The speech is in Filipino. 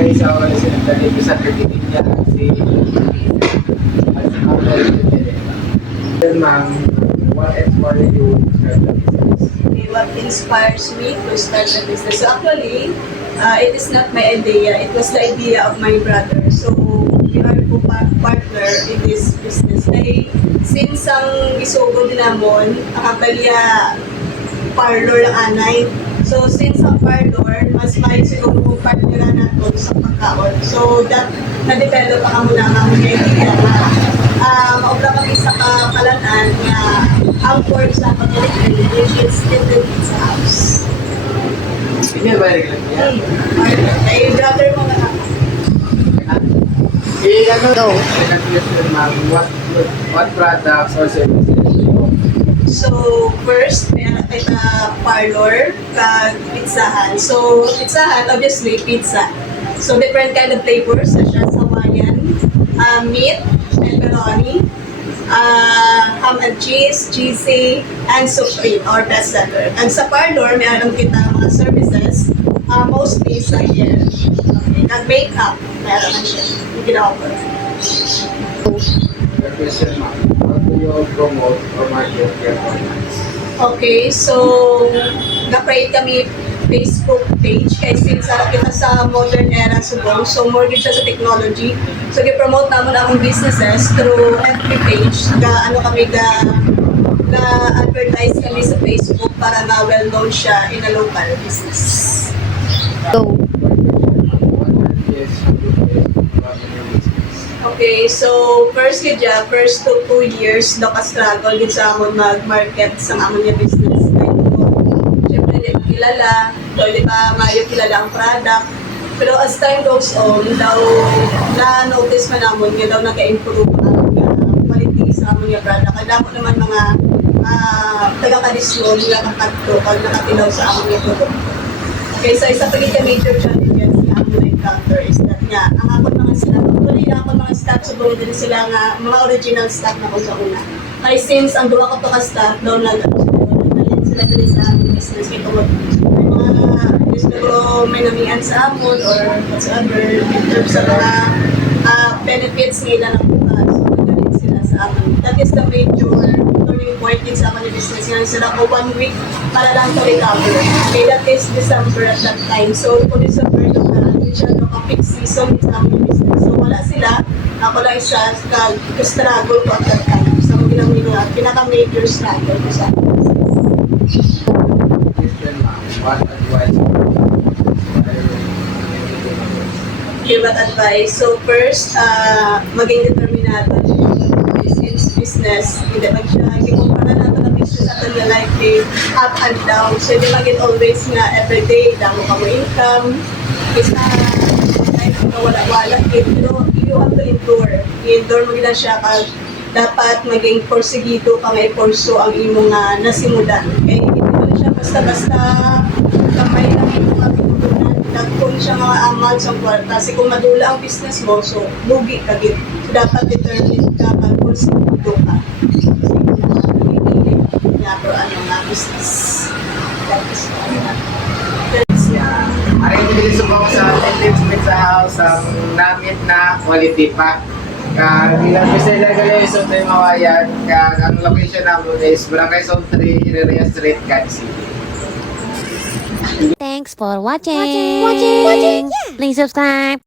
ay sa oras na dali sa pagtitig niya si Then ma'am, what inspired you to start the business? Okay, what inspires me to start the business? So actually, it is not my idea. It was the idea of my brother. So we are partner in this business. Kaya since ang isugo din namon, ang kabalya parlor ang anay. So since ang parlor, mas may siguro kung partner natin sa pagkaon. So that na-develop ang muna ang idea na maubra kami sa kapalanan na ang work sa pag-delivery, which is still the pizza house. Hindi ba rin niya? Ay, brother mo na ako. Ano? Question ma'am, what products or services do you offer? So, first, meron tayo na parlor, kag pizzahan. So, pizzahan, obviously, pizza. So, different kind of flavors, such as Hawaiian, meat, pepperoni, ham and cheese, cheesy, and supreme, or bestseller. And sa parlor, meron kita mga services, mostly sa hair. Okay, nag-makeup, meron na siya. Yung gina-offer. The question ma'am, how do you promote or market your products? Okay, so na-create kami Facebook page kay since kita sa modern era subong, so more gid siya sa technology. So gi-promote namon ang businesses through FB page. Ano kami advertise kami sa Facebook para na well known siya in a local business. Go. What ideas you face from your business? Okay, so first to 2 years naka-struggle gid sa amon mag-market sa amon nga business. Siyempre, hindi pa kilala, hindi pa mayo kilala ang product. Pero as time goes on, daw na-notice man namon nga daw nag-improve ang quality sa amon nga product. Kaya mo naman mga taga-kadisyon nga kakagto pag nakatilaw sa amon nga produkto. Okay, so isa pa ka major challenges nga amon na-encounter is that nga, ang akong mga staff, actually ang mga staff, subong din sila nga, mga original staff na ko sa una. Kaya since ang duwa ko to ka staff, daw na sila din sa business kay tungod may mga siguro may namihan sa amon or whatsoever in terms sa mga benefits nila ng bukas. So, magaling sila sa amon. That is the major turning point din sa amon business. Nga sila ko 1 week para lang to recover. Okay, that is December at that time. So, po December ito na, yun siya peak season sa amon business. So, wala sila. Ako lang siya struggle ko at that time. So, pinaka-major struggle ko sa Question ma'am, what advice would you give at advice. So first, maging determinado since business, hindi mag siya, ikumpara natin ang business at ang life day, up and down. So hindi maging always nga everyday, damo ka mo income, isa, life na wala-wala, pero you have to endure. I-endure mo gina siya pag dapat maging porsigido ka may porso ang imong nasimulan. Kaya hindi mo siya basta-basta kamay lang imong kapitunan. Nagkung siya mga amal sa kwarta. Kasi kung madula ang business mo, so lugi ka gid. So dapat determined ka pag porsigido ka. Kasi pinili nga pero ano nga business. That is Aray nabili subong sa Tips Pizza House ang namit na quality pa. Bilang bisa ilagay sa Sultan Mawayan, ang location namin is Barangay Zone 3, Iriria Street, Quezon City. Thanks for watching. Please subscribe.